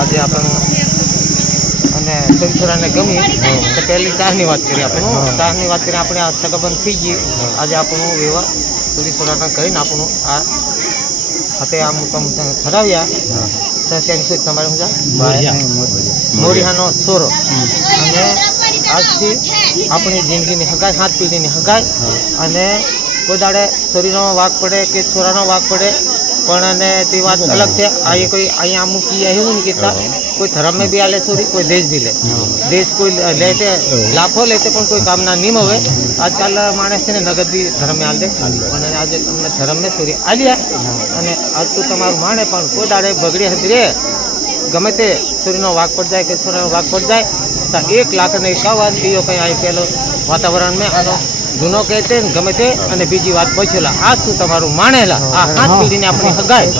આજે આપણને અને છોરાને ગમી તો પહેલી ચારની વાત કરીએ આપણું ચારની વાત કરીને આપણે આ સગબંધ થઈ ગઈ આજે આપણું વ્યવહાર છોરાને કરીને આપણું આ હાથે આમ ઠરાવ્યા તો તેની શું તમારે શું મોરિયાનો છોરો અને આજથી આપણી જિંદગીની હગાઈ 7 પેઢીની હગાઈ અને કોઈ દાડે છોરીનો વાગ પડે કે છોરાનો વાગ પડે પણ અને તે વાત અલગ છે આ કોઈ અહીંયા મૂકી એવું નહીં કહેતા કોઈ ધર્મને બી આલે છોરી કોઈ દેશ બી લે દેશ કોઈ લે છે લાખો લે છે પણ કોઈ કામના નિયમ હવે આજકાલ માણસ છે ને નગદ બી ધર્મે આલ દે અને આજે તમને ધર્મને છોરી આલ્યા અને આજ તો તમારું માણે પણ કોઈ દાડે બગડી હતી રે ગમે તે છોરીનો વાગ પડ જાય કે છોરાનો વાગ પડ જાય તો 1,51,000 કંઈ અહીં પેલો વાતાવરણ મેં આનો જૂનો કહેતે ને ગમે તે અને બીજી વાત પછેલા આ શું તમારું માણેલા આ 7 પેઢીને આપણી હગાઈ